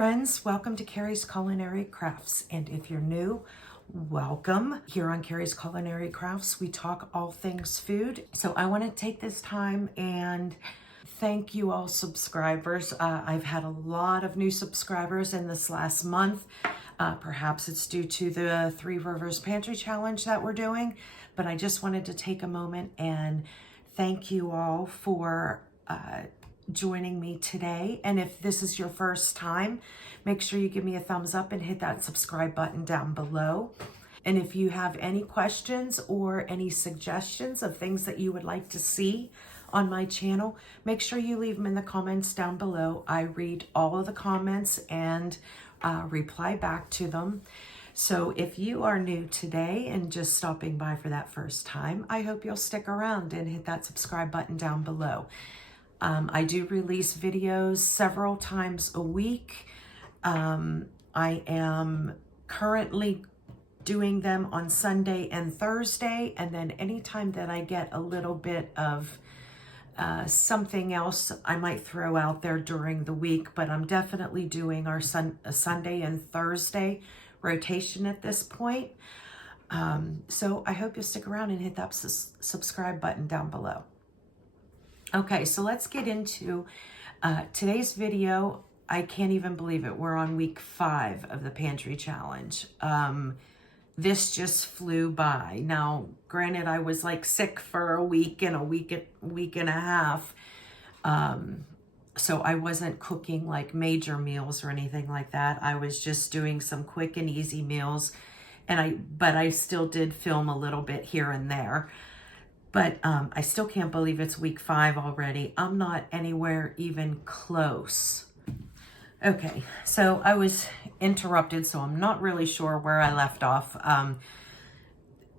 friends, welcome to Carrie's Culinary Crafts. And if you're new, welcome. Here on Carrie's Culinary Crafts, we talk all things food. So I want to take this time and thank you all subscribers. I've had a lot of new subscribers in this last month. Perhaps it's due to the Three Rivers Pantry Challenge that we're doing, but I just wanted to take a moment and thank you all for joining me today. And if this is your first time, make sure you give me a thumbs up and hit that subscribe button down below. And if you have any questions or any suggestions of things that you would like to see on my channel, make sure you leave them in the comments down below. I read all of the comments and reply back to them. So if you are new today and just stopping by for that first time, I hope you'll stick around and hit that subscribe button down below. I do release videos several times a week. I am currently doing them on Sunday and Thursday, and then anytime that I get a little bit of something else, I might throw out there during the week, but I'm definitely doing our Sunday and Thursday rotation at this point. So I hope you'll stick around and hit that subscribe button down below. Okay, so let's get into today's video. I can't even believe it. We're on week 5 of the Pantry Challenge. This just flew by. Now, granted, I was like sick for a week and a week and a half. So I wasn't cooking like major meals or anything like that. I was just doing some quick and easy meals. But I still did film a little bit here and there. But I still can't believe it's week 5 already. I'm not anywhere even close. Okay, so I was interrupted, so I'm not really sure where I left off.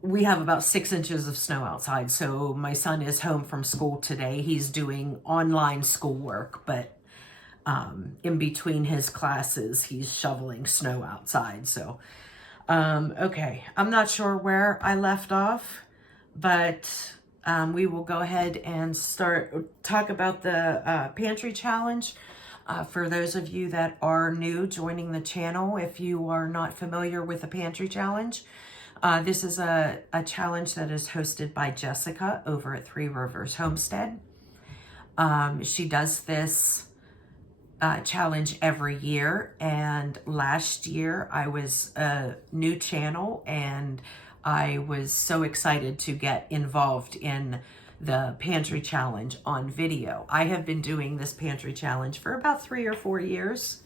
We have about 6 inches of snow outside, so my son is home from school today. He's doing online schoolwork, but in between his classes, he's shoveling snow outside. So, okay, I'm not sure where I left off, but we will go ahead and talk about the Pantry Challenge. For those of you that are new joining the channel, if you are not familiar with the Pantry Challenge, this is a challenge that is hosted by Jessica over at Three Rivers Homestead. She does this challenge every year, and last year I was a new channel and I was so excited to get involved in the Pantry Challenge on video. I have been doing this Pantry Challenge for about 3 or 4 years.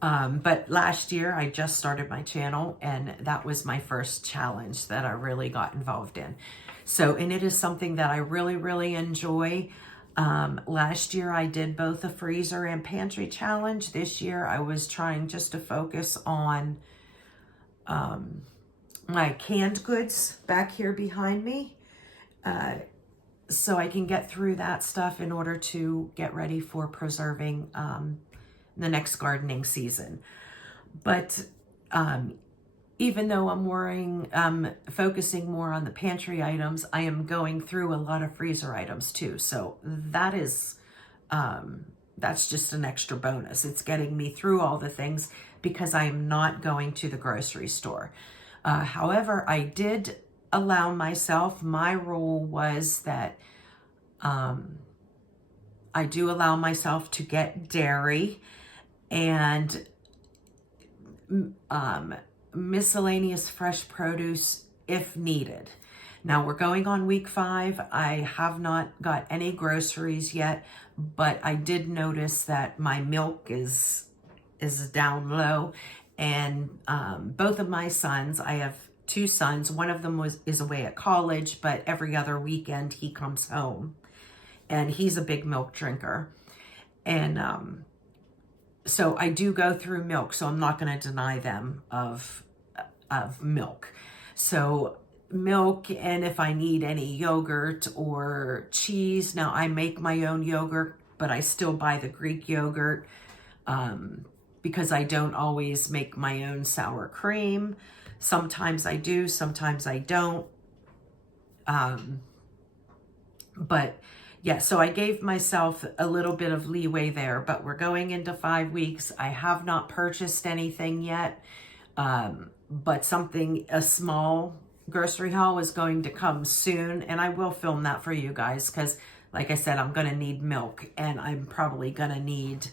But last year I just started my channel and that was my first challenge that I really got involved in. So, and it is something that I really, really enjoy. Last year I did both a freezer and pantry challenge. This year I was trying just to focus on my canned goods back here behind me. So I can get through that stuff in order to get ready for preserving the next gardening season. But even though I'm focusing more on the pantry items, I am going through a lot of freezer items too. So that is, that's just an extra bonus. It's getting me through all the things because I am not going to the grocery store. However, I did allow myself, my rule was that I do allow myself to get dairy and miscellaneous fresh produce if needed. Now we're going on week 5. I have not got any groceries yet, but I did notice that my milk is down low, and both of my sons, I have 2 sons. One of them is away at college, but every other weekend he comes home, and he's a big milk drinker. And so I do go through milk, so I'm not going to deny them of milk. So milk, and if I need any yogurt or cheese, now I make my own yogurt, but I still buy the Greek yogurt because I don't always make my own sour cream. Sometimes I do, sometimes I don't. But Yeah, so I gave myself a little bit of leeway there, but we're going into 5 weeks. I have not purchased anything yet, but a small grocery haul is going to come soon, and I will film that for you guys because, like I said, I'm going to need milk, and I'm probably going to need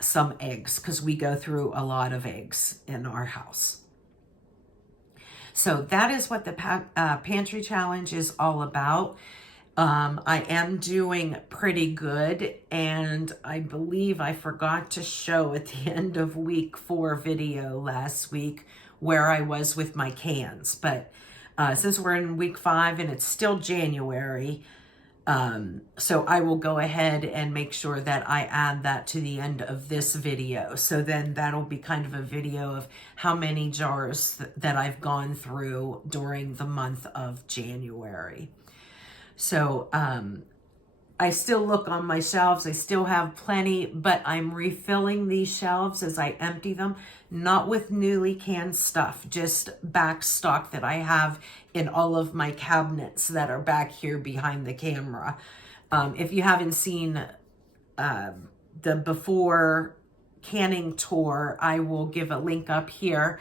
some eggs because we go through a lot of eggs in our house. So that is what the Pantry Challenge is all about. I am doing pretty good, and I believe I forgot to show at the end of week 4 video last week where I was with my cans. But since we're in week 5 and it's still January, so I will go ahead and make sure that I add that to the end of this video. So then that'll be kind of a video of how many jars that I've gone through during the month of January. So I still look on my shelves. I still have plenty, but I'm refilling these shelves as I empty them, not with newly canned stuff, just back stock that I have in all of my cabinets that are back here behind the camera. If you haven't seen the before canning tour, I will give a link up here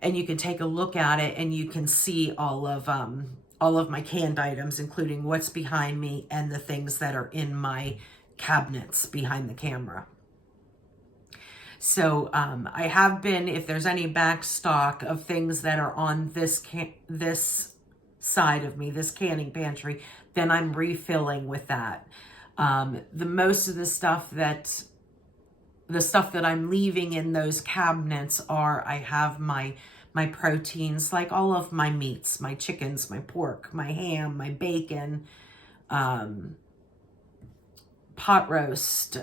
and you can take a look at it and you can see all of my canned items, including what's behind me and the things that are in my cabinets behind the camera. So I have been, if there's any back stock of things that are on this side of me, this canning pantry, then I'm refilling with that. Most of the stuff that I'm leaving in those cabinets I have my proteins, like all of my meats, my chickens, my pork, my ham, my bacon, pot roast,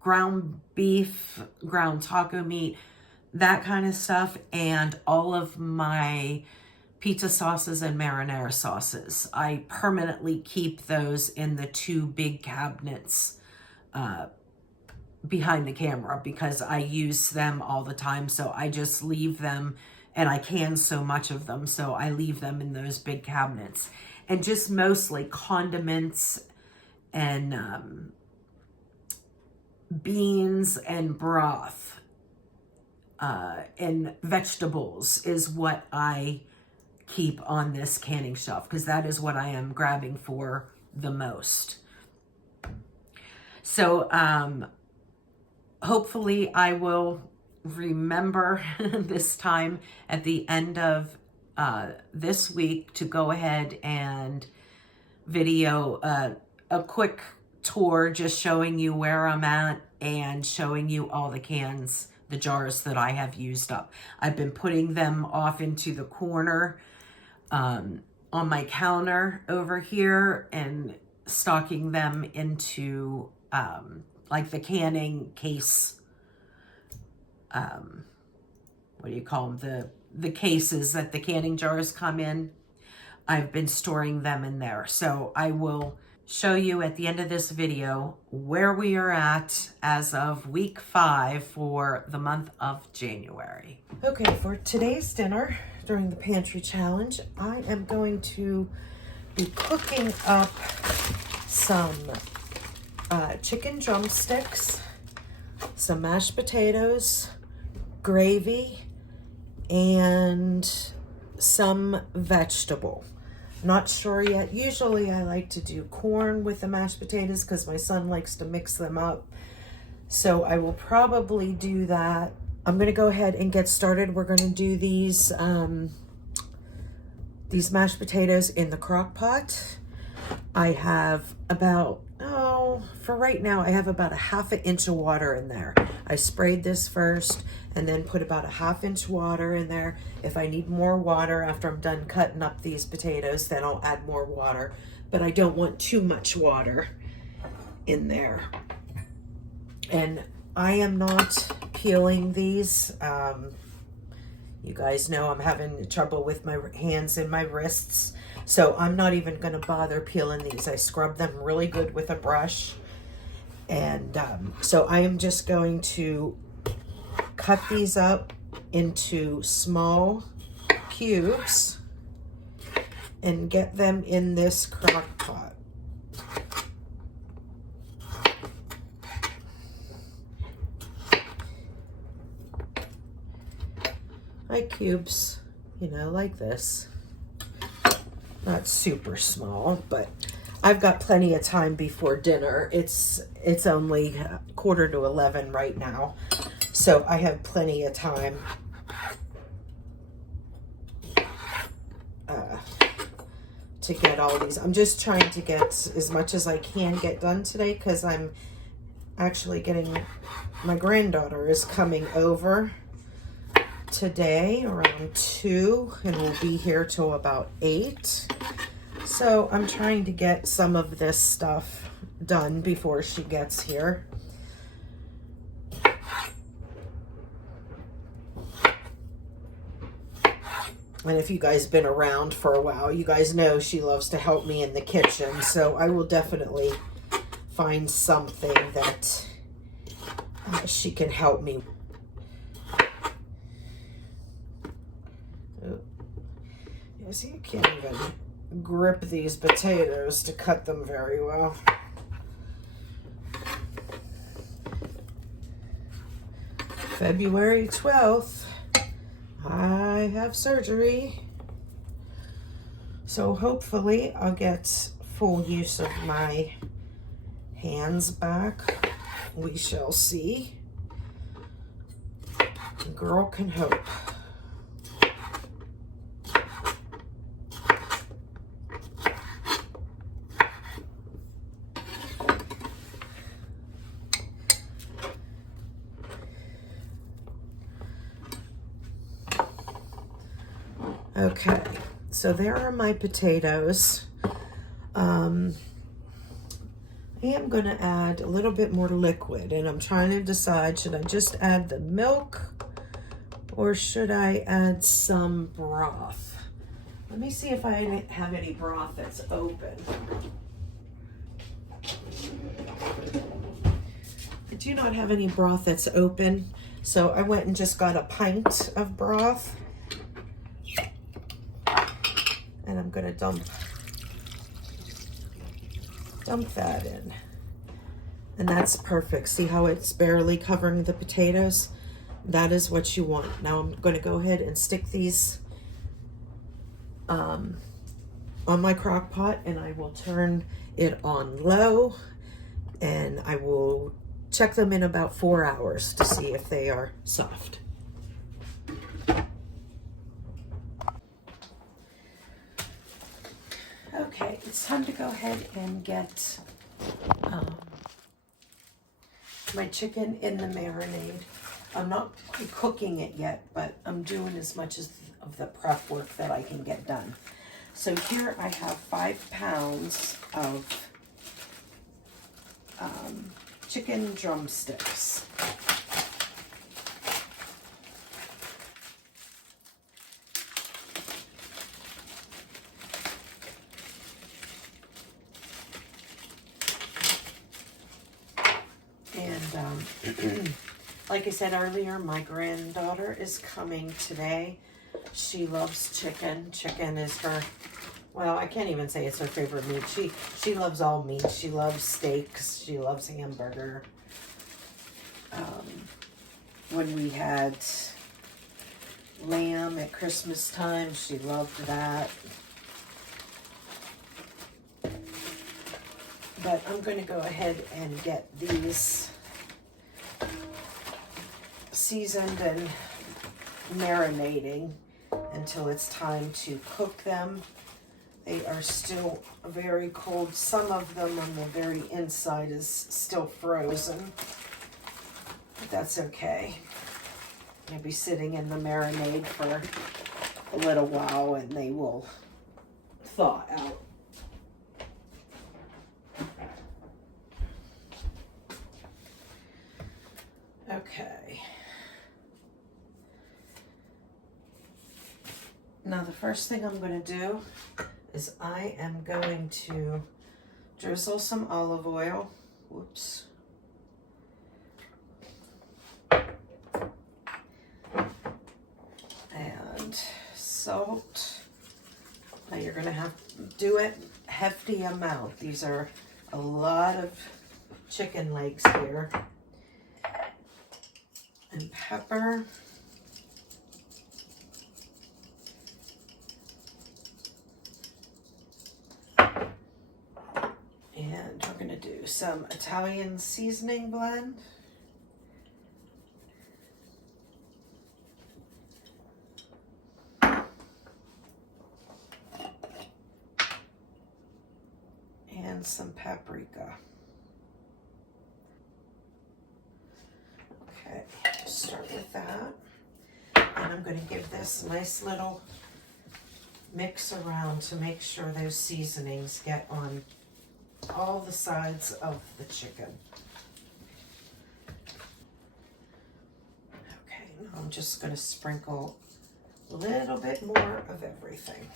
ground beef, ground taco meat, that kind of stuff, and all of my pizza sauces and marinara sauces. I permanently keep those in the 2 big cabinets behind the camera because I use them all the time. So I just leave them, and I can so much of them, so I leave them in those big cabinets. And just mostly condiments and beans and broth and vegetables is what I keep on this canning shelf because that is what I am grabbing for the most. So hopefully I will remember this time at the end of this week to go ahead and video a quick tour just showing you where I'm at and showing you all the cans, the jars that I have used up. I've been putting them off into the corner on my counter over here and stocking them into like the canning case, what do you call them? The cases that the canning jars come in. I've been storing them in there. So I will show you at the end of this video where we are at as of week 5 for the month of January. Okay, for today's dinner during the Pantry Challenge, I am going to be cooking up some chicken drumsticks, some mashed potatoes, gravy, and some vegetable. Not sure yet. Usually I like to do corn with the mashed potatoes because my son likes to mix them up. So I will probably do that. I'm going to go ahead and get started. We're going to do these mashed potatoes in the crock pot. I have about, for right now, I have about a 1/2 inch of water in there. I sprayed this first and then put about a 1/2 inch water in there. If I need more water after I'm done cutting up these potatoes, then I'll add more water. But I don't want too much water in there. And I am not peeling these. You guys know I'm having trouble with my hands and my wrists. So I'm not even going to bother peeling these. I scrub them really good with a brush. And so I am just going to cut these up into small cubes and get them in this crock pot. my cubes, you know, like this. Not super small, but I've got plenty of time before dinner. It's only 10:45 right now, so I have plenty of time to get all these. I'm just trying to get as much as I can get done today because I'm actually getting, my granddaughter is coming over today around 2 and we'll be here till about 8. So I'm trying to get some of this stuff done before she gets here. And if you guys been around for a while, you guys know she loves to help me in the kitchen. So I will definitely find something that she can help me. Oh. You see, I can't even grip these potatoes to cut them very well. February 12th. I have surgery, so hopefully I'll get full use of my hands back. We shall see. A girl can hope. Okay, so there are my potatoes. I am going to add a little bit more liquid, and I'm trying to decide, should I just add the milk or should I add some broth? Let me see if I have any broth that's open. I do not have any broth that's open, so I went and just got a pint of broth. And I'm going to dump that in. And that's perfect. See how it's barely covering the potatoes? That is what you want. Now I'm going to go ahead and stick these on my crock pot, and I will turn it on low, and I will check them in about 4 hours to see if they are soft. Okay, it's time to go ahead and get my chicken in the marinade. I'm not quite cooking it yet, but I'm doing as much of the prep work that I can get done. So here I have 5 pounds of chicken drumsticks. Like I said earlier, my granddaughter is coming today. She loves chicken. Chicken is her, well, I can't even say it's her favorite meat. She loves all meat. She loves steaks. She loves hamburger. When we had lamb at Christmas time, she loved that. But I'm going to go ahead and get these seasoned and marinating until it's time to cook them. They are still very cold. Some of them on the very inside is still frozen, but that's okay. They'll be sitting in the marinade for a little while and they will thaw out. Okay. Now the first thing I'm going to do is I am going to drizzle some olive oil. Whoops. And salt. Now you're going to have to do it hefty amount. These are a lot of chicken legs here. And pepper. some Italian seasoning blend. And some paprika. Okay, start with that. And I'm going to give this a nice little mix around to make sure those seasonings get on all the sides of the chicken. Okay, now I'm just going to sprinkle a little bit more of everything.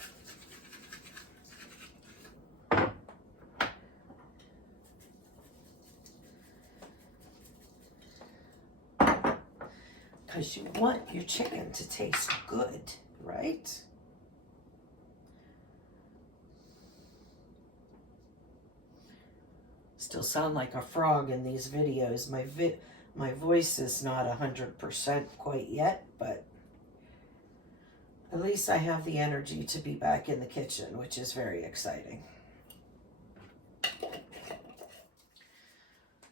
Because you want your chicken to taste good, right? Still sound like a frog in these videos. My voice is not 100% quite yet, but at least I have the energy to be back in the kitchen, which is very exciting.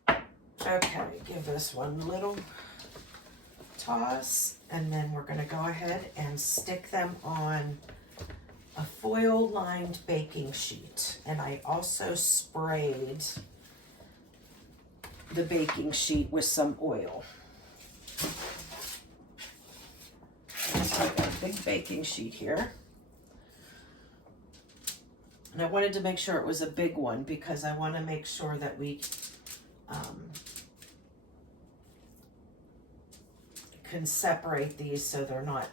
Okay, give this one a little toss, and then we're going to go ahead and stick them on a foil lined baking sheet. And I also sprayed the baking sheet with some oil. So I've got a big baking sheet here. And I wanted to make sure it was a big one because I want to make sure that we can separate these so they're not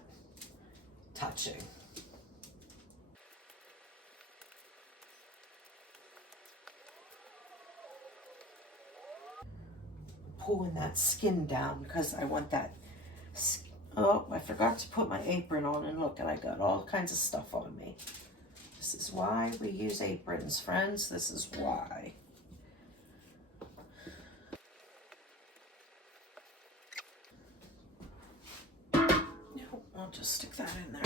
touching. Pulling that skin down because I want that. Oh, I forgot to put my apron on, and look, and I got all kinds of stuff on me. This is why we use aprons, friends. This is why. I'll just stick that in there.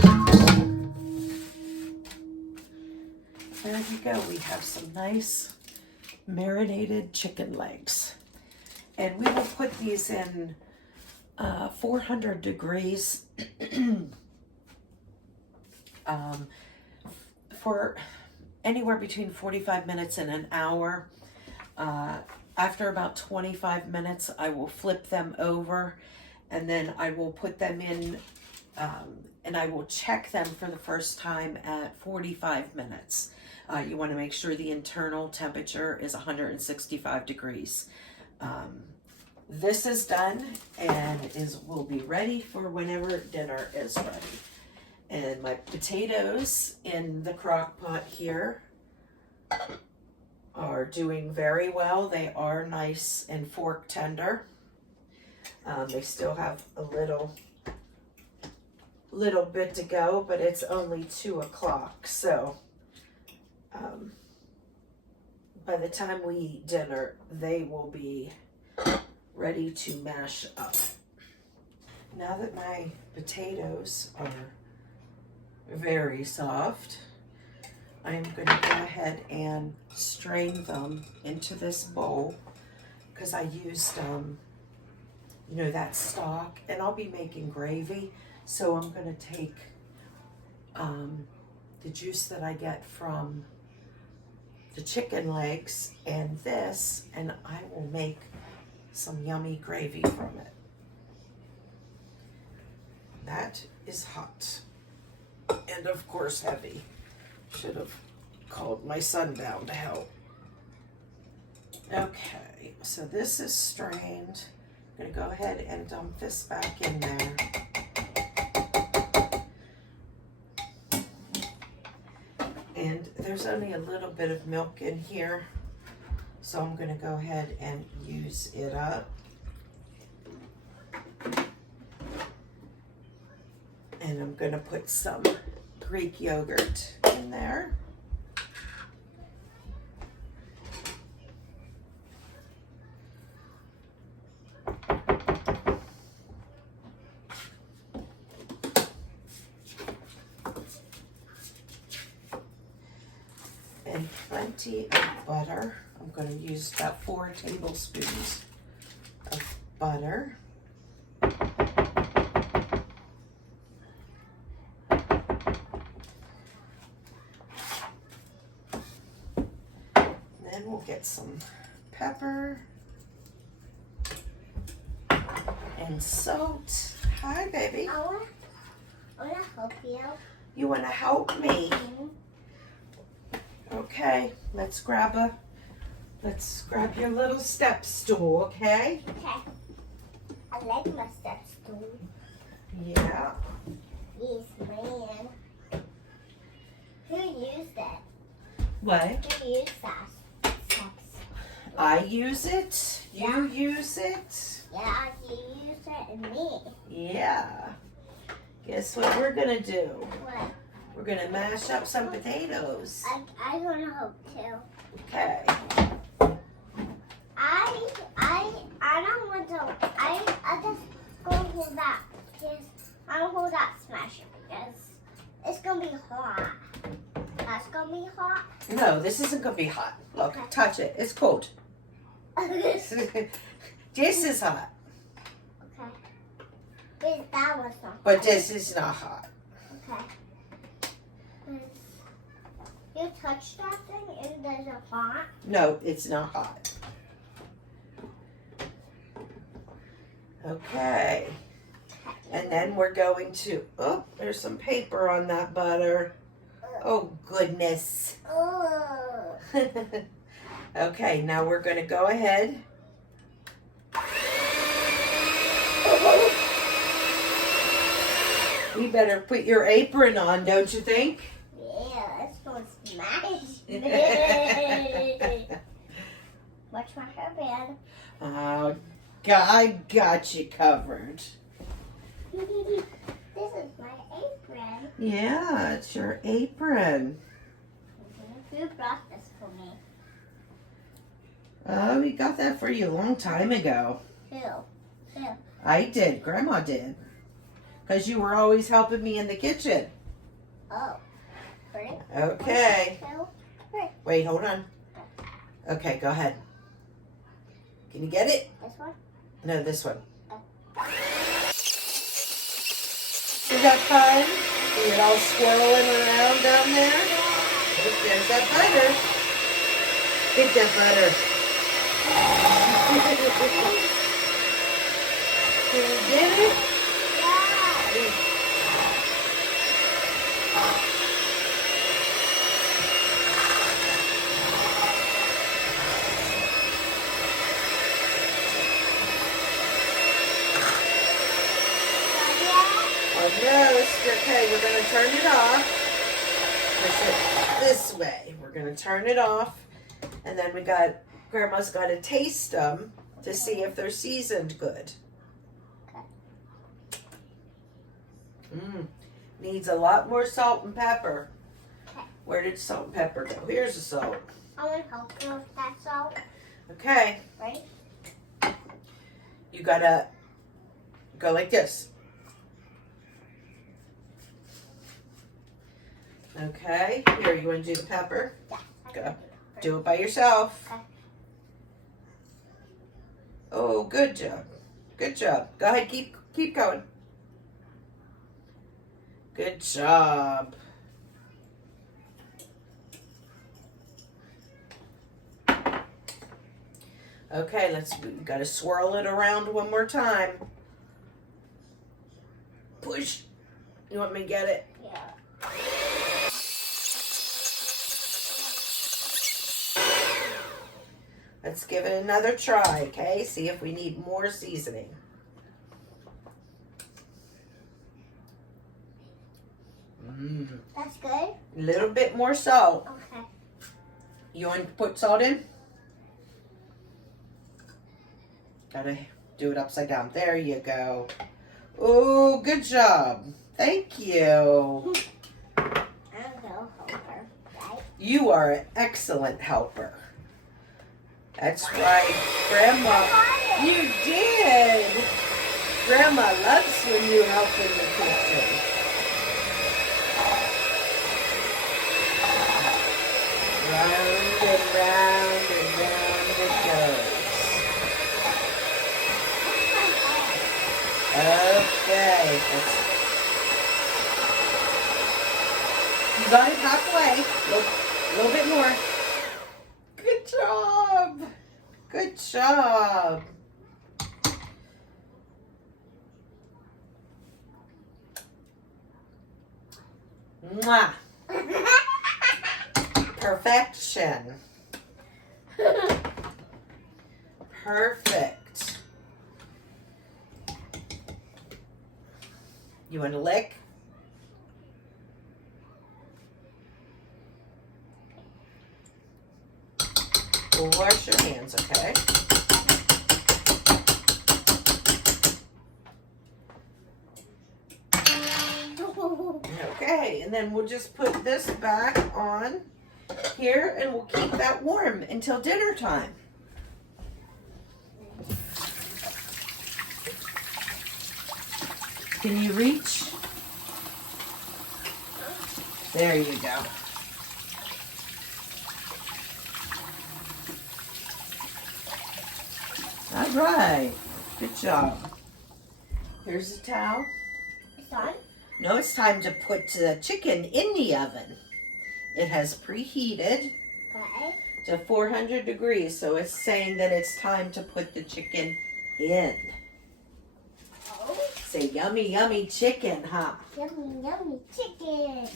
There you go. We have some nice marinated chicken legs. And we will put these in 400 degrees for anywhere between 45 minutes and an hour. After about 25 minutes, I will flip them over, and then I will put them in and I will check them for the first time at 45 minutes. You want to make sure the internal temperature is 165 degrees. This is done and will be ready for whenever dinner is ready. And my potatoes in the crock pot here are doing very well. They are nice and fork tender. They still have a little bit to go, but it's only 2 o'clock. So by the time we eat dinner, they will be ready to mash up. Now that my potatoes are very soft, I'm going to go ahead and strain them into this bowl because I used, that stock, and I'll be making gravy. So I'm going to take the juice that I get from the chicken legs and this, and I will make some yummy gravy from it. That is hot. And of course heavy. Should have called my son down to help. Okay, so this is strained. I'm going to go ahead and dump this back in there. And there's only a little bit of milk in here, so I'm going to go ahead and use it up. And I'm going to put some Greek yogurt in there. And plenty of butter, I'm going to use about 4 tablespoons of butter. Then we'll get some pepper and salt. Hi, baby. I want to help you. You want to help me? Mm-hmm. Okay, let's grab your little step stool, okay? Okay. I like my step stool. Yeah. Yes, man. Who used it? What? Who used that? Steps. I use it. You Yeah. use it. Yeah, you used it and me. Yeah. Guess what we're gonna do? What? We're gonna mash up some potatoes. I want to help too. Okay. I don't want to. I just go hold that. Because I don't hold that smasher because it's gonna be hot. That's gonna be hot. No, this isn't gonna be hot. Look, Okay. touch it. It's cold. Okay. This is hot, But that was not. but this is not hot. Okay. You touch that thing and there's a hot. No, it's not hot. Okay. And then we're going to, oh, there's some paper on that butter. Oh, goodness. Oh. Okay, now we're going to go ahead. You better put your apron on, don't you think? Yeah, it's going to smash. Watch my hairband. Oh, I got you covered. This is my apron. Yeah, it's your apron. Who brought this for me? Oh, we got that for you a long time ago. Who? I did. Grandma did. Because you were always helping me in the kitchen. Oh. Ready? Okay. Who? Wait, hold on. Okay, go ahead. Can you get it? This one? No, this one. Is that fun? See it all swirling around down there? Look, there's that butter. Get that butter. Can you get it? Yeah. Almost. Okay, we're going to turn it off. Push it this way. We're going to turn it off. And then Grandma's got to taste them to see if they're seasoned good. Needs a lot more salt and pepper. Okay. Where did salt and pepper go? Here's the salt. I want to help you with that salt. Okay. Right? You got to go like this. Okay. Here, you want to do the pepper? Yeah. Go. Do it by yourself. Okay. Oh, good job. Good job. Go ahead. Keep going. Good job. Okay, we got to swirl it around one more time. Push. You want me to get it? Yeah. Let's give it another try, okay? See if we need more seasoning. That's good? A little bit more salt. Okay. You want to put salt in? Gotta do it upside down. There you go. Oh, good job. Thank you. I'm a helper, right? You are an excellent helper. That's right, Grandma. You did. Grandma loves when you help in the kitchen. Round and round and round. You got it halfway. A little bit more. Good job. Good job. Mwah. Perfection. Perfect. You want to lick? Wash your hands, okay? Okay, and then we'll just put this back on here and we'll keep that warm until dinner time. Can you reach? There you go. All right, good job. Here's a towel. It's on? No, it's time to put the chicken in the oven. It has preheated Okay. to 400 degrees, so it's saying that it's time to put the chicken in. Oh. Say yummy, yummy chicken, huh? Yummy, yummy chicken.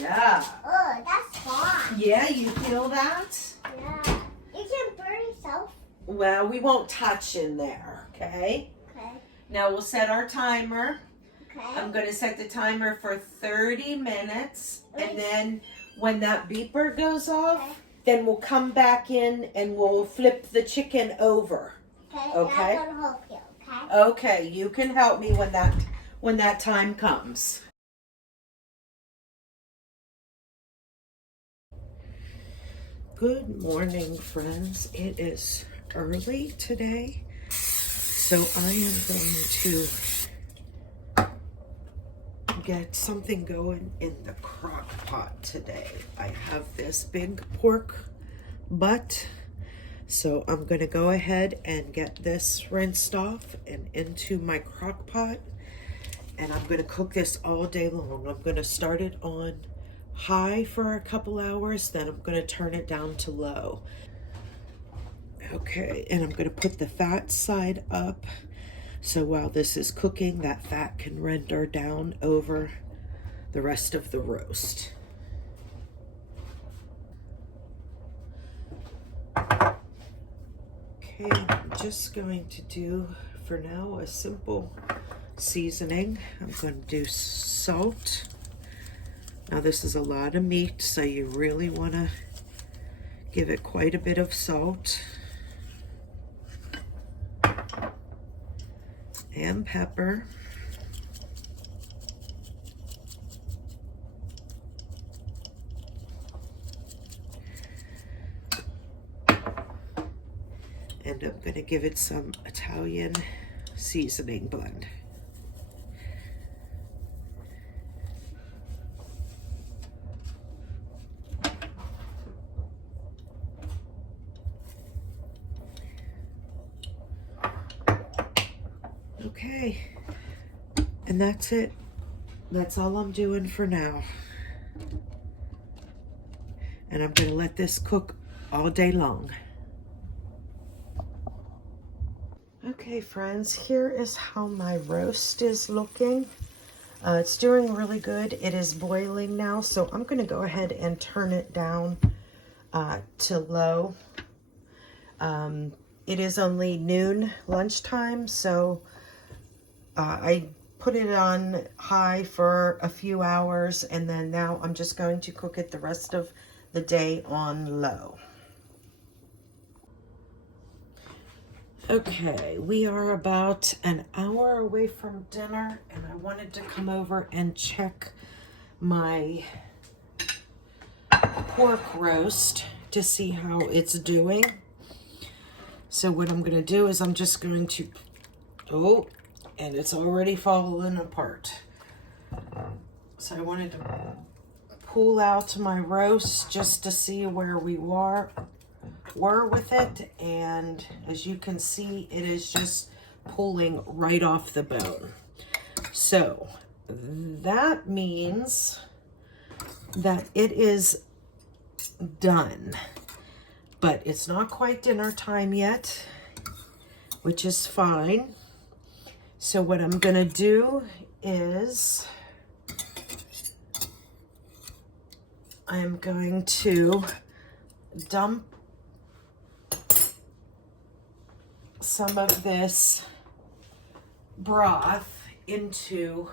Yeah. Oh, that's fun. Yeah, you feel that? Yeah. You can burn yourself. Well, we won't touch in there, okay? Okay. Now we'll set our timer. Okay. I'm going to set the timer for 30 minutes, and then when that beeper goes off, Okay. then we'll come back in and we'll flip the chicken over. Okay. Okay. I'm gonna help you. Okay. Okay, you can help me when that time comes. Good morning, friends. It is early today, so I am going to get something going in the crock pot today. I have this big pork butt, so I'm going to go ahead and get this rinsed off and into my crock pot, and I'm going to cook this all day long. I'm going to start it on high for a couple hours, then I'm going to turn it down to low. Okay, and I'm going to put the fat side up, so while this is cooking, that fat can render down over the rest of the roast. Okay, I'm just going to do, for now, a simple seasoning. I'm going to do salt. Now this is a lot of meat, so you really want to give it quite a bit of salt. And pepper. And I'm going to give it some Italian seasoning blend. Okay, and that's it. That's all I'm doing for now. And I'm going to let this cook all day long. Okay, friends, here is how my roast is looking. It's doing really good. It is boiling now, so I'm going to go ahead and turn it down to low. It is only noon, lunchtime, so I put it on high for a few hours, and then now I'm just going to cook it the rest of the day on low. Okay, we are about an hour away from dinner, and I wanted to come over and check my pork roast to see how it's doing. So what I'm going to do is I'm just going to, oh, and it's already falling apart. So I wanted to pull out my roast just to see where we were with it, and as you can see, it is just pulling right off the bone. So that means that it is done, but it's not quite dinner time yet, which is fine. So what I'm gonna do is I'm going to dump some of this broth into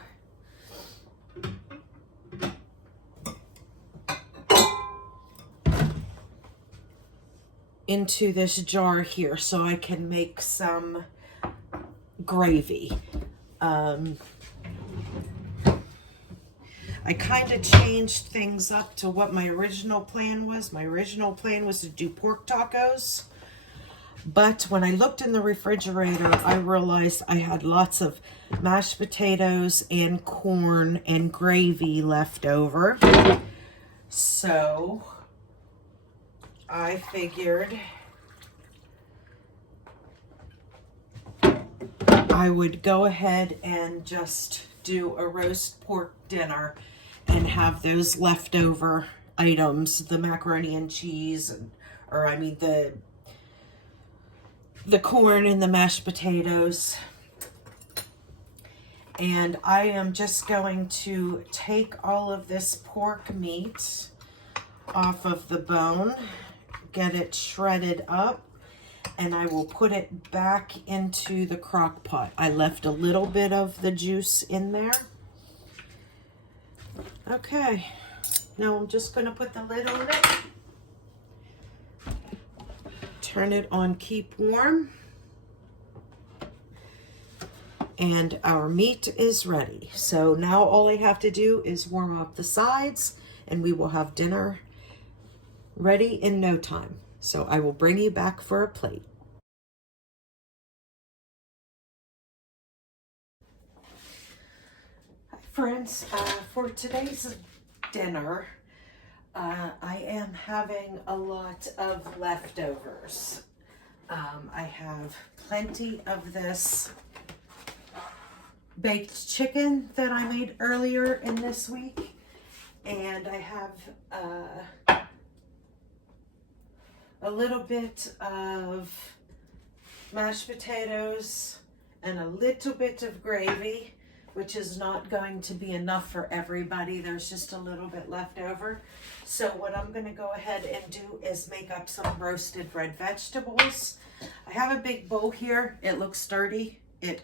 this jar here so I can make some gravy. I kind of changed things up to what my original plan was. My original plan was to do pork tacos, but when I looked in the refrigerator, I realized I had lots of mashed potatoes and corn and gravy left over. So I figured I would go ahead and just do a roast pork dinner and have those leftover items, the macaroni and cheese, the corn and the mashed potatoes. And I am just going to take all of this pork meat off of the bone, get it shredded up, and I will put it back into the crock pot. I left a little bit of the juice in there. Okay, now I'm just going to put the lid on it, turn it on keep warm, and our meat is ready. So now all I have to do is warm up the sides and we will have dinner ready in no time. So I will bring you back for a plate. Hi friends, for today's dinner, I am having a lot of leftovers. I have plenty of this baked chicken that I made earlier in this week, and I have a little bit of mashed potatoes and a little bit of gravy, which is not going to be enough for everybody. There's just a little bit left over. So what I'm going to go ahead and do is make up some roasted red vegetables. I have a big bowl here. It looks dirty. It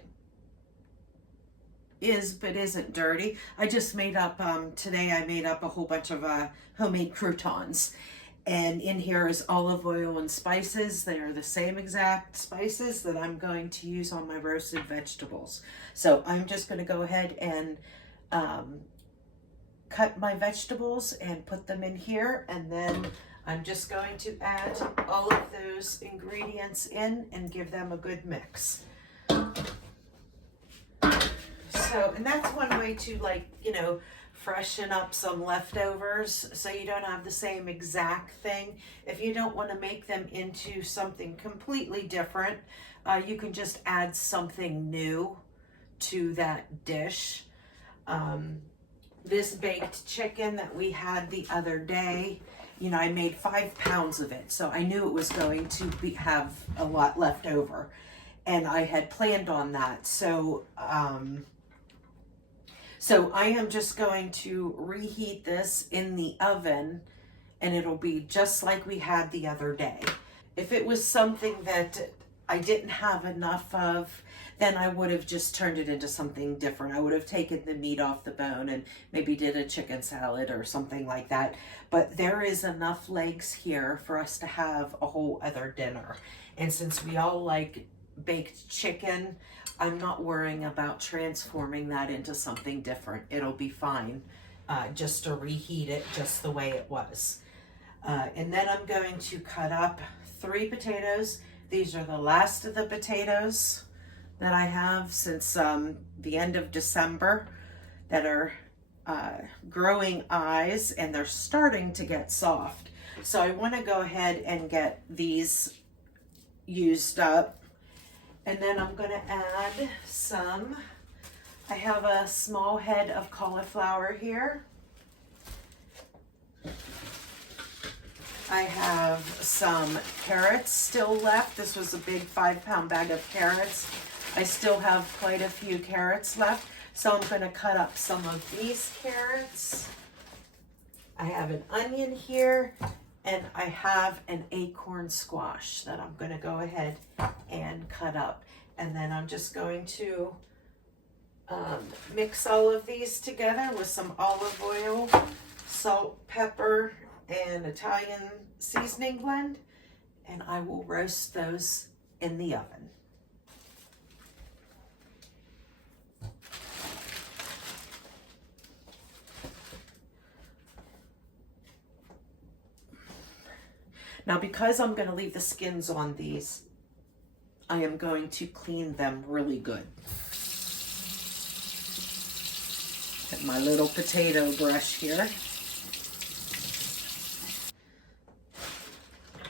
is, but isn't dirty. I just made up, today I made up a whole bunch of homemade croutons. And in here is olive oil and spices. They are the same exact spices that I'm going to use on my roasted vegetables. So I'm just going to go ahead and cut my vegetables and put them in here. And then I'm just going to add all of those ingredients in and give them a good mix. So, and that's one way to, like, you know, freshen up some leftovers so you don't have the same exact thing. If you don't want to make them into something completely different, you can just add something new to that dish. This baked chicken that we had the other day, you know, I made 5 pounds of it, so I knew it was going to have a lot left over, and I had planned on that. So I am just going to reheat this in the oven, and it'll be just like we had the other day. If it was something that I didn't have enough of, then I would have just turned it into something different. I would have taken the meat off the bone and maybe did a chicken salad or something like that. But there is enough legs here for us to have a whole other dinner. And since we all like baked chicken, I'm not worrying about transforming that into something different. It'll be fine just to reheat it just the way it was. And then I'm going to cut up 3 potatoes. These are the last of the potatoes that I have since the end of December that are growing eyes, and they're starting to get soft. So I want to go ahead and get these used up. And then I'm going to add some I have a small head of cauliflower here. I have some carrots still left. This was a big 5-pound bag of carrots. I still have quite a few carrots left, so I'm going to cut up some of these carrots. I have an onion here, and I have an acorn squash that I'm going to go ahead and cut up. And then I'm just going to mix all of these together with some olive oil, salt, pepper, and Italian seasoning blend, and I will roast those in the oven. Now, because I'm going to leave the skins on these, I am going to clean them really good. Get my little potato brush here.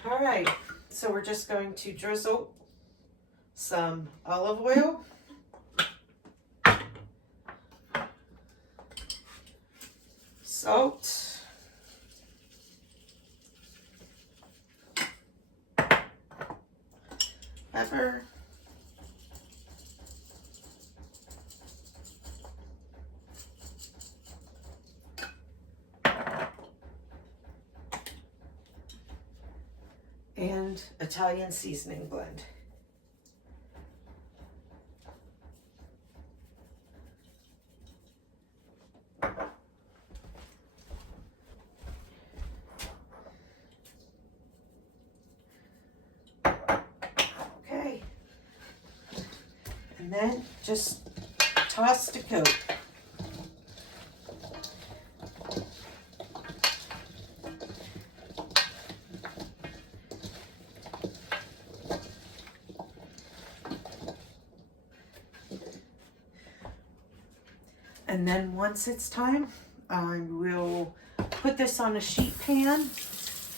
All right, so we're just going to drizzle some olive oil. Salt. Pepper. And Italian seasoning blend. Okay. And then just toss to coat. And then once it's time, I will put this on a sheet pan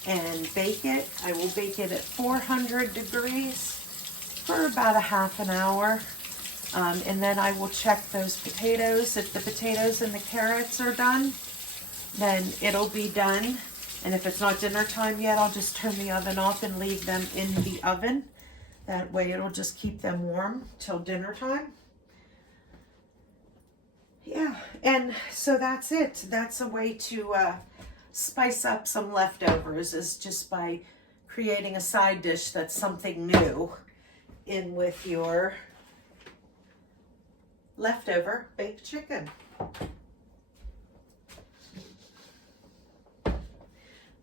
and bake it. I will bake it at 400 degrees for about a half an hour. And then I will check those potatoes. If the potatoes and the carrots are done, then it'll be done. And if it's not dinner time yet, I'll just turn the oven off and leave them in the oven. That way it'll just keep them warm till dinner time. Yeah, and so that's it. That's a way to spice up some leftovers, is just by creating a side dish that's something new in with your leftover baked chicken.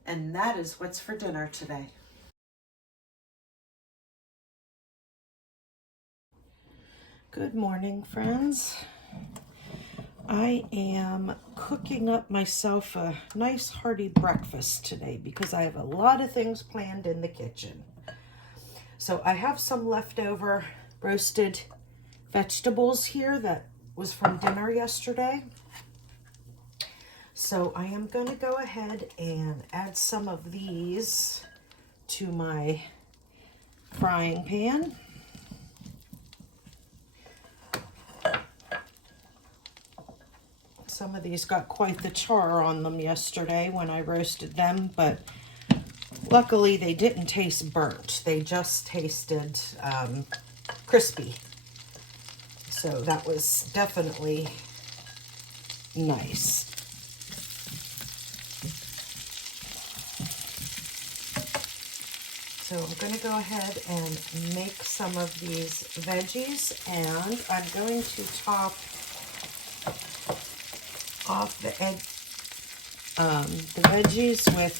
And that is what's for dinner today. Good morning, friends. I am cooking up myself a nice hearty breakfast today because I have a lot of things planned in the kitchen. So I have some leftover roasted vegetables here that was from dinner yesterday. So I am going to go ahead and add some of these to my frying pan. Some of these got quite the char on them yesterday when I roasted them, but luckily they didn't taste burnt. They just tasted crispy. So that was definitely nice. So I'm going to go ahead and make some of these veggies, and I'm going to top off the veggies with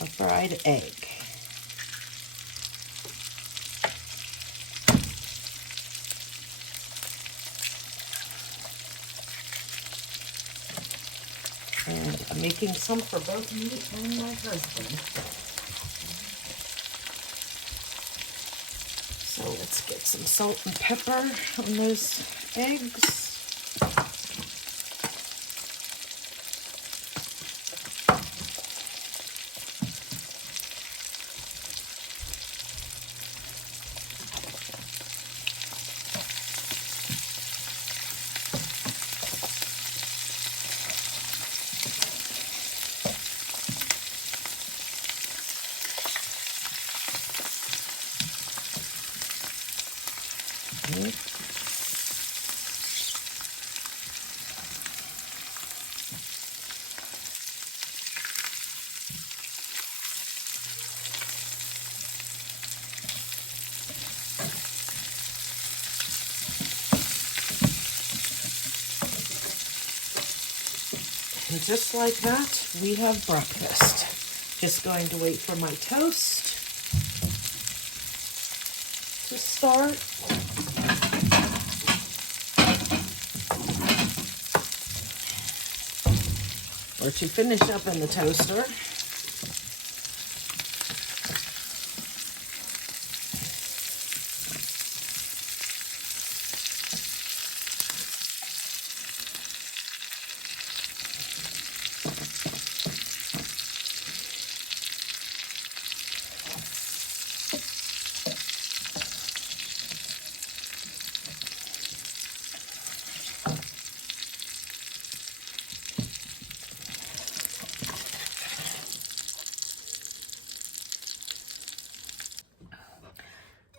a fried egg. And I'm making some for both me and my husband. So let's get some salt and pepper on those eggs. And just like that, we have breakfast. Just going to wait for my toast to start. Or to finish up in the toaster.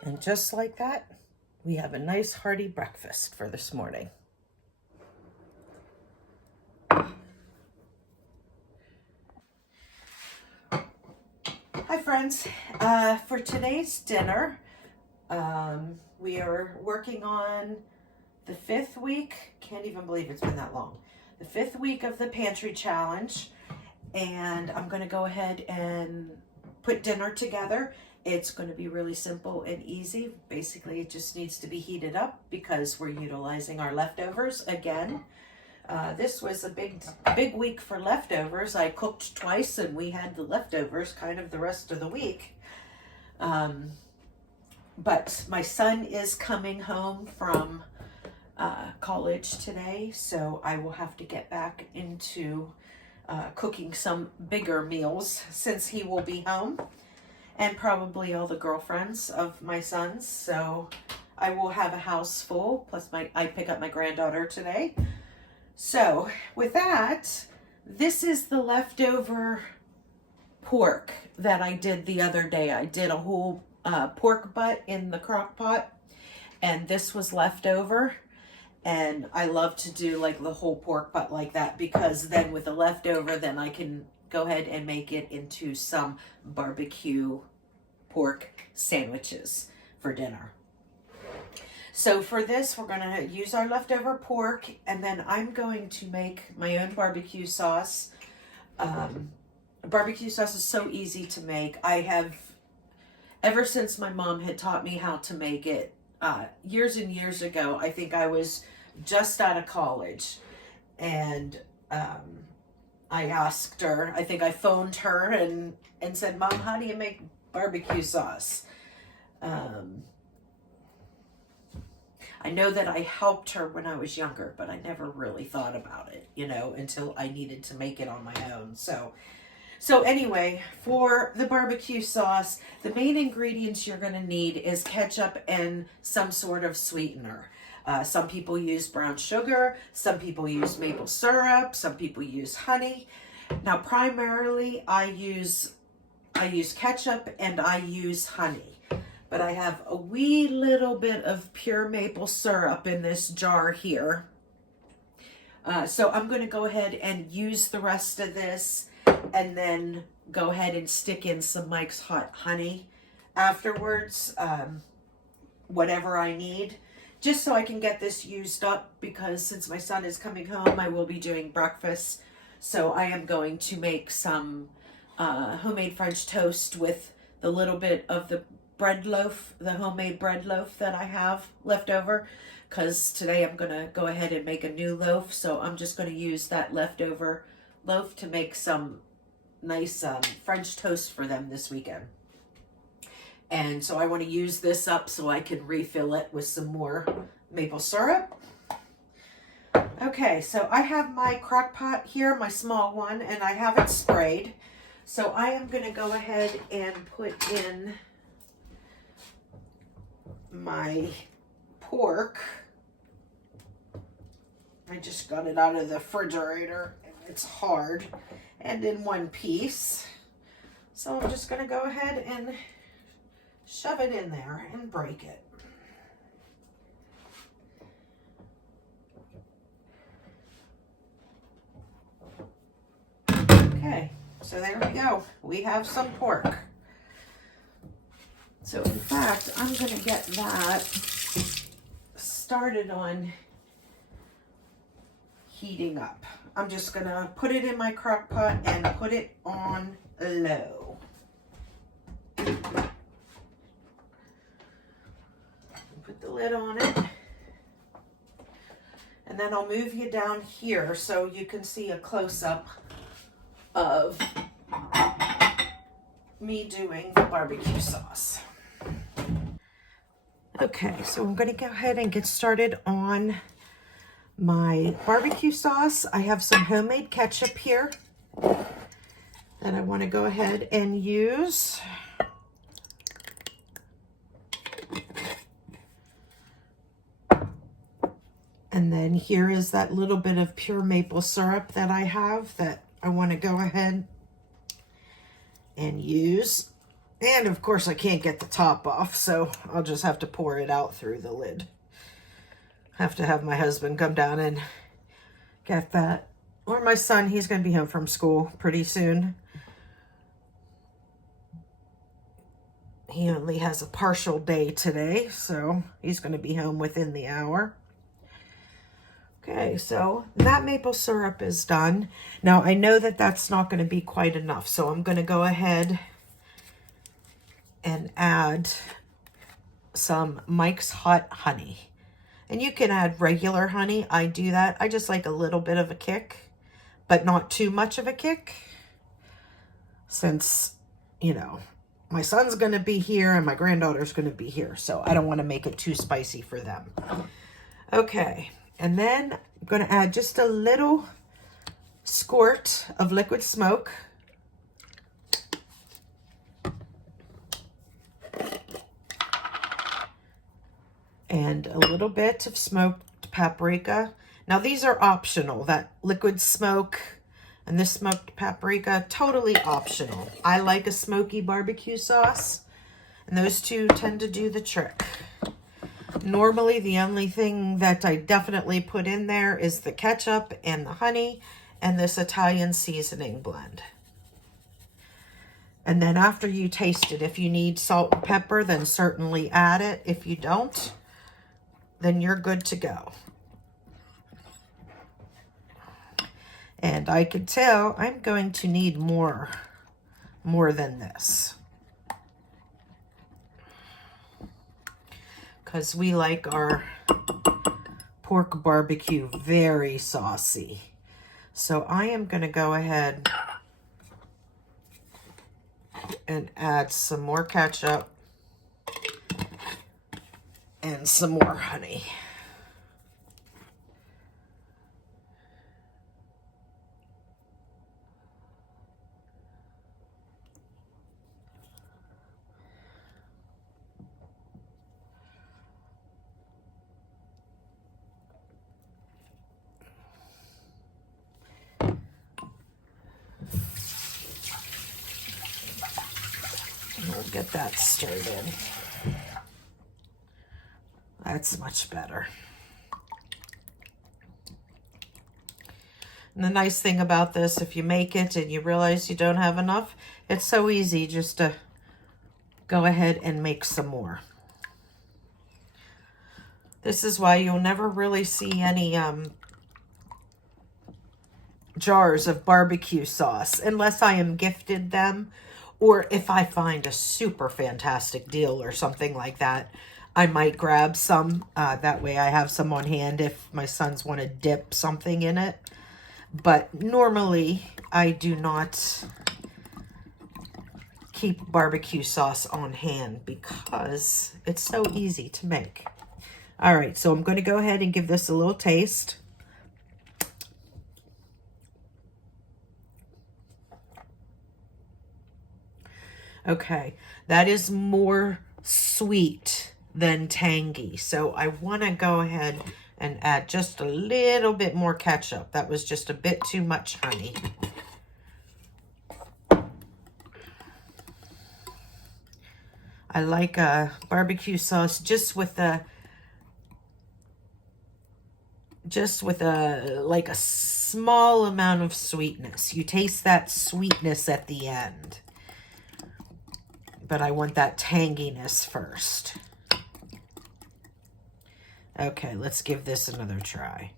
And just like that, we have a nice hearty breakfast for this morning. Hi friends, for today's dinner, we are working on the 5th week, can't even believe it's been that long, the 5th week of the Pantry Challenge, and I'm going to go ahead and put dinner together. It's going to be really simple and easy. Basically, it just needs to be heated up because we're utilizing our leftovers again. This was a big week for leftovers. I cooked twice and we had the leftovers kind of the rest of the week. But my son is coming home from college today, so I will have to get back into cooking some bigger meals since he will be home, and probably all the girlfriends of my sons. So I will have a house full, plus I pick up my granddaughter today. So with that, this is the leftover pork that I did the other day. I did a whole pork butt in the crock pot, and this was left over. And I love to do like the whole pork butt like that, because then with the leftover, then I can go ahead and make it into some barbecue pork sandwiches for dinner. So for this, we're going to use our leftover pork, and then I'm going to make my own barbecue sauce. Barbecue sauce is so easy to make. I have, ever since my mom had taught me how to make it, years and years ago. I think I was just out of college, and I asked her, I think I phoned her and said, Mom, how do you make barbecue sauce? I know that I helped her when I was younger, but I never really thought about it, until I needed to make it on my own. So anyway, for the barbecue sauce, the main ingredients you're going to need is ketchup and some sort of sweetener. Some people use brown sugar, some people use maple syrup, some people use honey. Now, primarily, I use ketchup and I use honey. But I have a wee little bit of pure maple syrup in this jar here. So I'm going to go ahead and use the rest of this, and then go ahead and stick in some Mike's Hot Honey afterwards, whatever I need, just so I can get this used up, because since my son is coming home, I will be doing breakfast. So I am going to make some homemade French toast with the little bit of the bread loaf, the homemade bread loaf that I have left over, because today I'm going to go ahead and make a new loaf. So I'm just going to use that leftover loaf to make some nice French toast for them this weekend. And so I want to use this up so I can refill it with some more maple syrup. Okay, so I have my crock pot here, my small one, and I have it sprayed. So I am going to go ahead and put in my pork. I just got it out of the refrigerator, and it's hard and in one piece. So I'm just going to go ahead and shove it in there and break it. Okay, so there we go. We have some pork. So in fact, I'm going to get that started on heating up. I'm just gonna put it in my crock pot and put it on low. Put the lid on it. And then I'll move you down here so you can see a close-up of me doing the barbecue sauce. Okay, so I'm going to go ahead and get started on my barbecue sauce. I have some homemade ketchup here that I want to go ahead and use. And then here is that little bit of pure maple syrup that I have that I want to go ahead and use. And of course I can't get the top off, so I'll just have to pour it out through the lid. Have to have my husband come down and get that. Or my son, he's going to be home from school pretty soon. He only has a partial day today, so he's going to be home within the hour. Okay, so that maple syrup is done. Now, I know that that's not going to be quite enough, so I'm going to go ahead and add some Mike's Hot Honey. And you can add regular honey. I do that. I just like a little bit of a kick, but not too much of a kick. Since, you know, my son's going to be here and my granddaughter's going to be here, so I don't want to make it too spicy for them. Okay. And then I'm going to add just a little squirt of liquid smoke. And a little bit of smoked paprika. Now these are optional. That liquid smoke and this smoked paprika, totally optional. I like a smoky barbecue sauce, and those two tend to do the trick. Normally, the only thing that I definitely put in there is the ketchup and the honey and this Italian seasoning blend. And then after you taste it, if you need salt and pepper, then certainly add it. If you don't, then you're good to go. And I could tell I'm going to need more than this. Because we like our pork barbecue very saucy. So I am going to go ahead and add some more ketchup and some more honey. We'll get that stirred in. That's much better. And the nice thing about this, if you make it and you realize you don't have enough, it's so easy just to go ahead and make some more. This is why you'll never really see any jars of barbecue sauce unless I am gifted them, or if I find a super fantastic deal or something like that. I might grab some. That way I have some on hand if my sons want to dip something in it. But normally I do not keep barbecue sauce on hand because it's so easy to make. All right, so I'm going to go ahead and give this a little taste. Okay, that is more sweet than tangy. So I want to go ahead and add just a little bit more ketchup. That was just a bit too much honey. I like a barbecue sauce just with a like a small amount of sweetness. You taste that sweetness at the end. But I want that tanginess first. Okay, let's give this another try.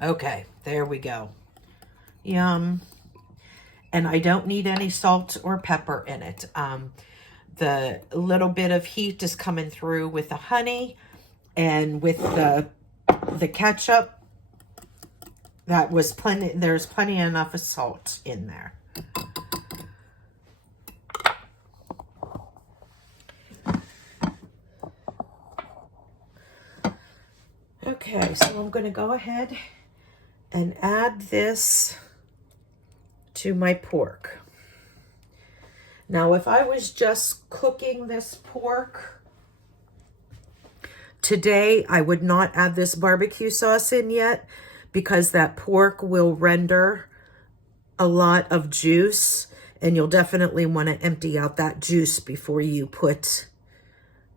Okay, there we go. Yum. And I don't need any salt or pepper in it. The little bit of heat is coming through with the honey and with the ketchup. That was plenty. There's plenty enough of salt in there. Okay, so I'm going to go ahead and add this to my pork. Now, if I was just cooking this pork today, I would not add this barbecue sauce in yet because that pork will render a lot of juice, and you'll definitely want to empty out that juice before you put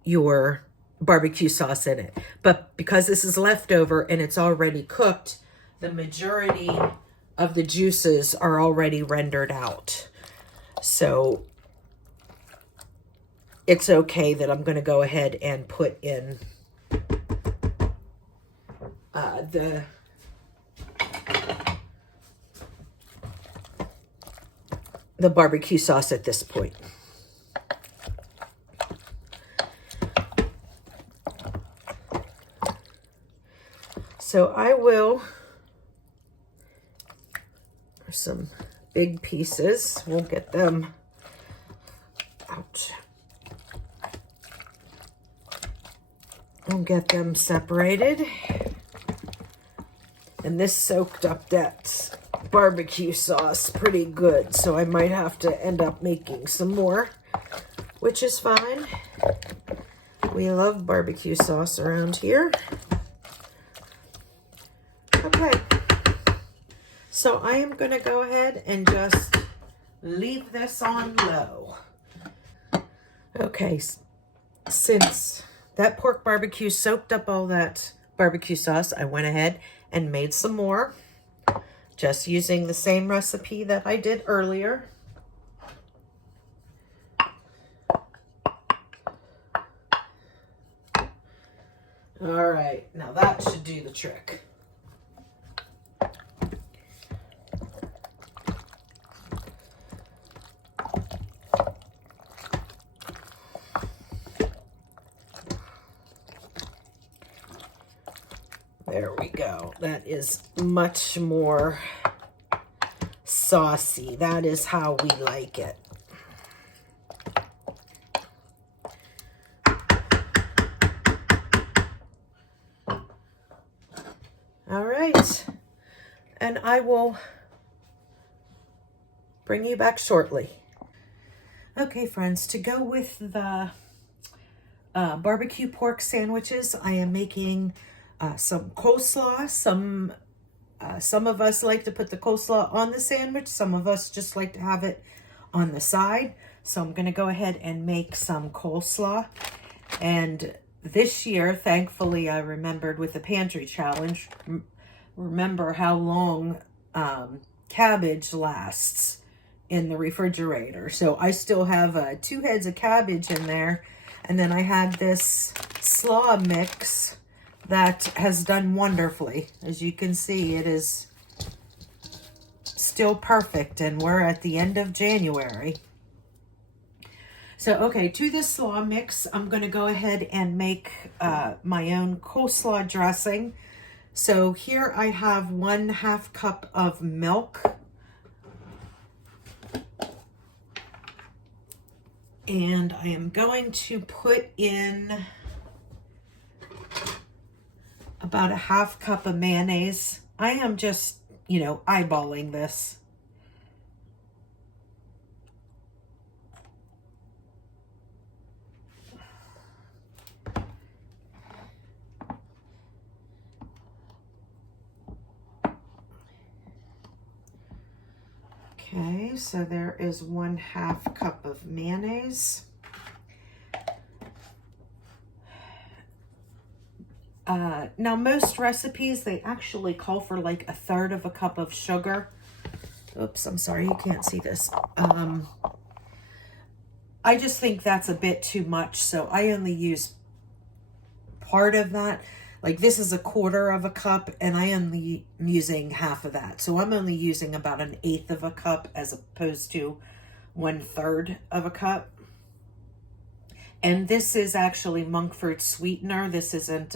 your barbecue sauce in it. But because this is leftover and it's already cooked, the majority of the juices are already rendered out. So it's okay that I'm going to go ahead and put in the barbecue sauce at this point. So I will, some big pieces, we'll get them out. We'll get them separated. And this soaked up that barbecue sauce pretty good, so I might have to end up making some more, which is fine. We love barbecue sauce around here. Okay, so I am going to go ahead and just leave this on low. Okay, since that pork barbecue soaked up all that barbecue sauce, I went ahead and made some more, just using the same recipe that I did earlier. All right, now that should do the trick. There we go. That is much more saucy. That is how we like it. All right. And I will bring you back shortly. Okay, friends, to go with the barbecue pork sandwiches, I am making some coleslaw. Some of us like to put the coleslaw on the sandwich. Some of us just like to have it on the side. So I'm going to go ahead and make some coleslaw. And this year, thankfully, I remembered with the Pantry Challenge, remember how long cabbage lasts in the refrigerator. So I still have 2 heads of cabbage in there. And then I had this slaw mix that has done wonderfully. As you can see, it is still perfect, and we're at the end of January. So, okay, to this slaw mix, I'm going to go ahead and make my own coleslaw dressing. So here I have 1/2 cup of milk. And I am going to put in about 1/2 cup of mayonnaise. I am just, eyeballing this. Okay, so there is 1/2 cup of mayonnaise. Now most recipes, they actually call for like 1/3 cup of sugar. Oops, I'm sorry, you can't see this. I just think that's a bit too much, so I only use part of that. Like this is 1/4 cup and I am using half of that. So I'm only using about 1/8 cup as opposed to 1/3 cup. And this is actually monk fruit sweetener. This isn't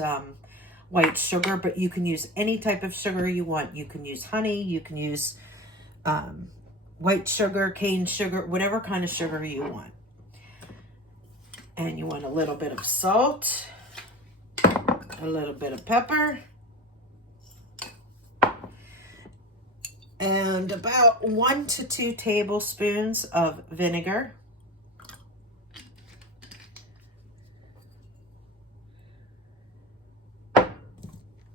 white sugar, but you can use any type of sugar you want. You can use honey, you can use white sugar, cane sugar, whatever kind of sugar you want. And you want a little bit of salt, a little bit of pepper, and about 1 to 2 tablespoons of vinegar.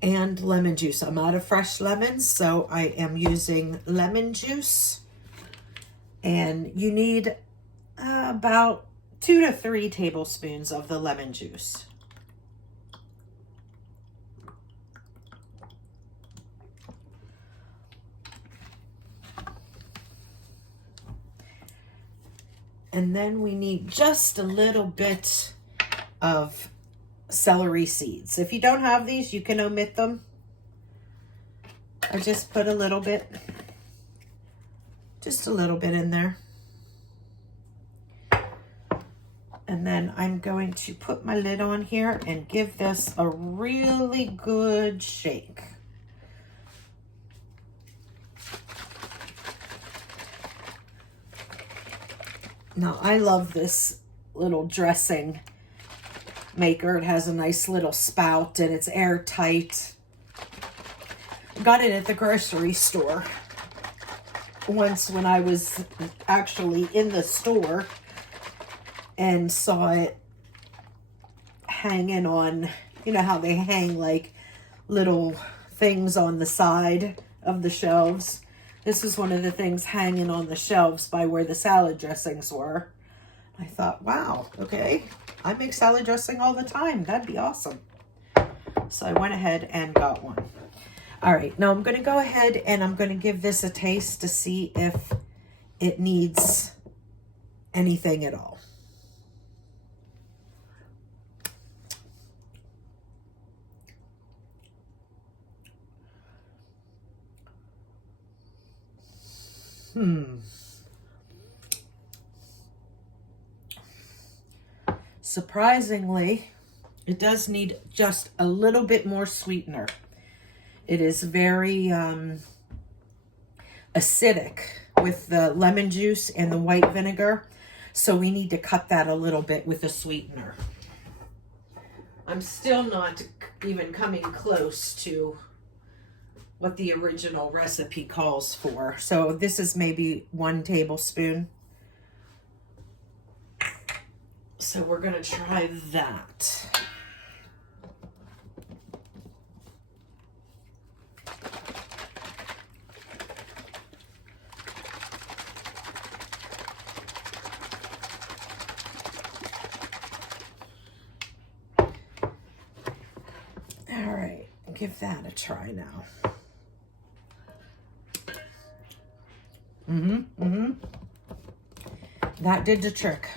And lemon juice. I'm out of fresh lemons, so I am using lemon juice. And you need about 2 to 3 tablespoons of the lemon juice. And then we need just a little bit of celery seeds. If you don't have these, you can omit them. I just put a little bit, just a little bit in there. And then I'm going to put my lid on here and give this a really good shake. Now, I love this little dressing maker. It has a nice little spout and it's airtight. Got it at the grocery store once when I was actually in the store and saw it hanging on, you know how they hang like little things on the side of the shelves. This is one of the things hanging on the shelves by where the salad dressings were. I thought, wow, okay, I make salad dressing all the time. That'd be awesome. So I went ahead and got one. All right, now I'm going to go ahead and I'm going to give this a taste to see if it needs anything at all. Surprisingly, it does need just a little bit more sweetener. It is very acidic with the lemon juice and the white vinegar, so we need to cut that a little bit with a sweetener. I'm still not even coming close to what the original recipe calls for. So this is maybe 1 tablespoon. So we're gonna try that. All right, give that a try now. That did the trick.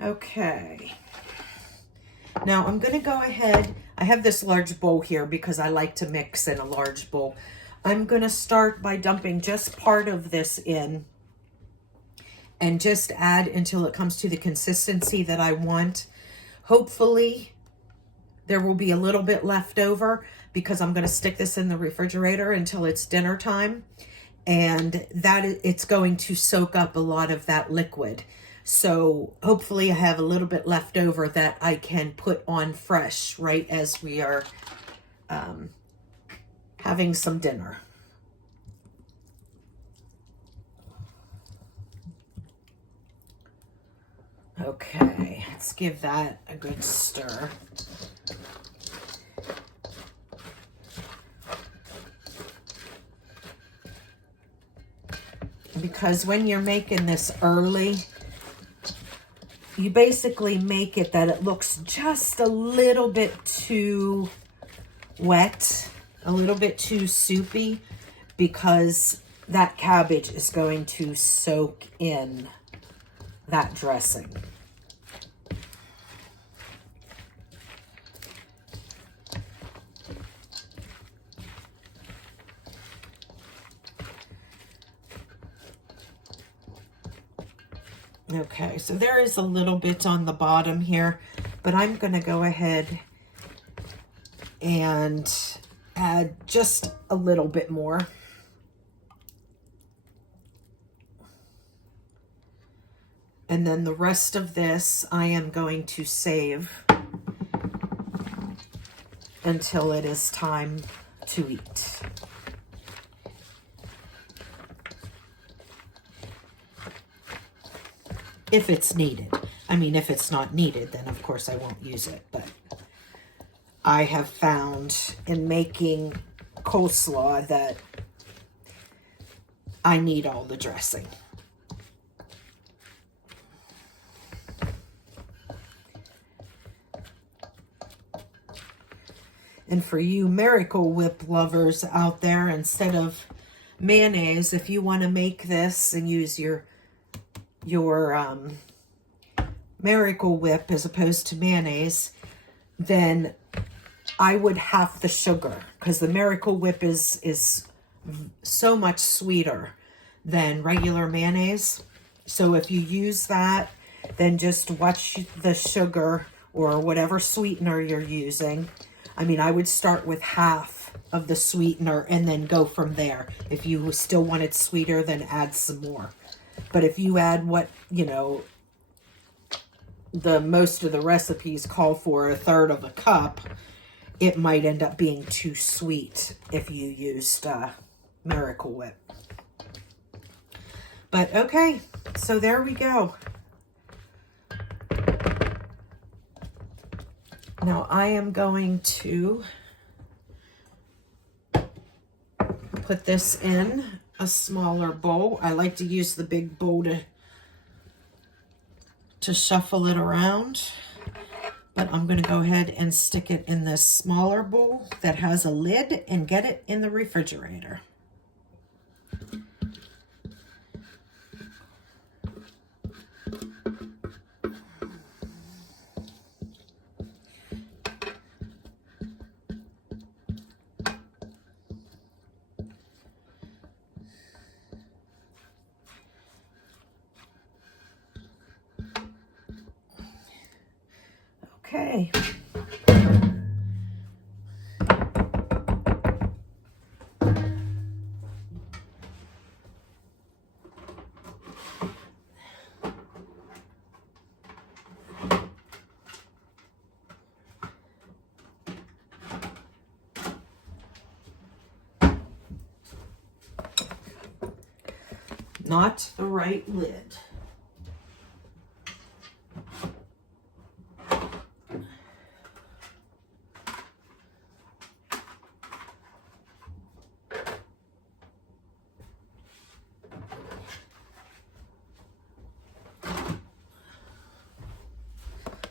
Okay. Now I'm going to go ahead. I have this large bowl here because I like to mix in a large bowl. I'm going to start by dumping just part of this in and just add until it comes to the consistency that I want. Hopefully there will be a little bit left over because I'm going to stick this in the refrigerator until it's dinner time, and that it's going to soak up a lot of that liquid. So hopefully I have a little bit left over that I can put on fresh right as we are having some dinner. Okay, let's give that a good stir. Because when you're making this early, you basically make it that it looks just a little bit too wet, a little bit too soupy, because that cabbage is going to soak in that dressing. Okay, so there is a little bit on the bottom here, but I'm going to go ahead and add just a little bit more. And then the rest of this I am going to save until it is time to eat. If it's needed. I mean, if it's not needed, then of course I won't use it. But I have found in making coleslaw that I need all the dressing. And for you Miracle Whip lovers out there, instead of mayonnaise, if you want to make this and use your Miracle Whip as opposed to mayonnaise, then I would half the sugar, because the Miracle Whip is so much sweeter than regular mayonnaise. So if you use that, then just watch the sugar or whatever sweetener you're using. I mean, I would start with half of the sweetener and then go from there. If you still want it sweeter, then add some more. But if you add what, you know, the most of the recipes call for, 1/3 of a cup, it might end up being too sweet if you used Miracle Whip. But okay, so there we go. Now I am going to put this in a smaller bowl. I like to use the big bowl to shuffle it around, but I'm going to go ahead and stick it in this smaller bowl that has a lid and get it in the refrigerator. Okay. Not the right lid.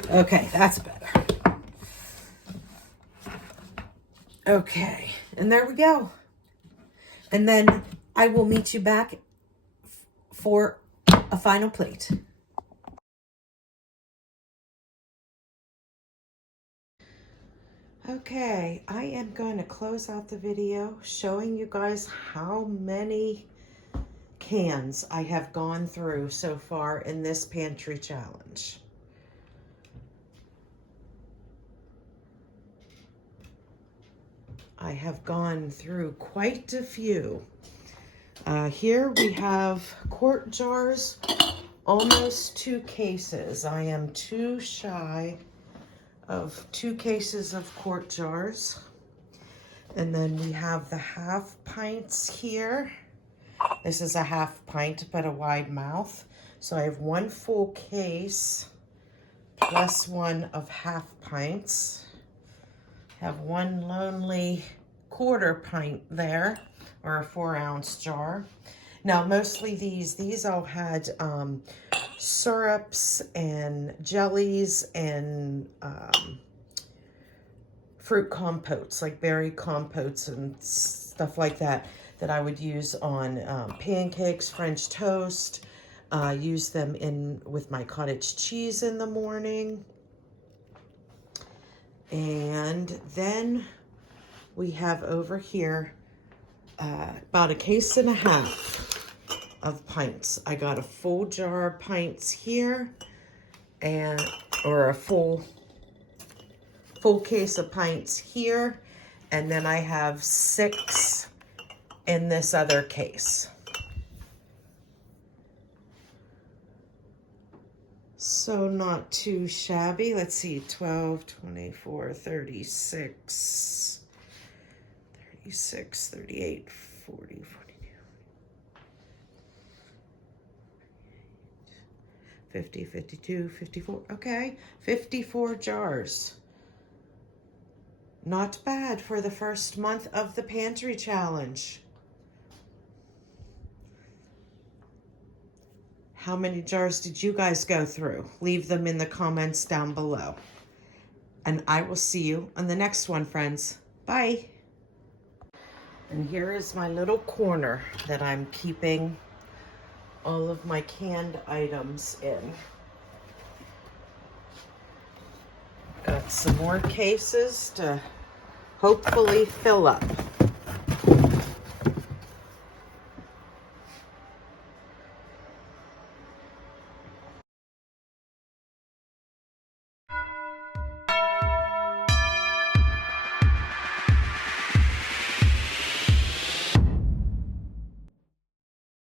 Okay, that's better. Okay, and there we go. And then I will meet you back for a final plate. Okay, I am going to close out the video showing you guys how many cans I have gone through so far in this pantry challenge. I have gone through quite a few. Here we have quart jars, almost 2 cases. I am too shy of 2 cases of quart jars. And then we have the half pints here. This is a half pint, but a wide mouth. So I have 1 full case plus 1 of half pints. Have 1 lonely 1/4 pint there, or a 4-ounce jar. Now, mostly these all had syrups and jellies and fruit compotes, like berry compotes and stuff like that, that I would use on pancakes, French toast, use them in with my cottage cheese in the morning. And then we have over here about 1.5 cases of pints. I got a full jar of pints here, or a full case of pints here, and then I have 6 in this other case. So not too shabby. Let's see, 12, 24, 36, 36, 38, 40, 42, 50, 52, 54. Okay, 54 jars. Not bad for the first month of the pantry challenge. How many jars did you guys go through? Leave them in the comments down below. And I will see you on the next one, friends. Bye. And here is my little corner that I'm keeping all of my canned items in. Got some more cases to hopefully fill up.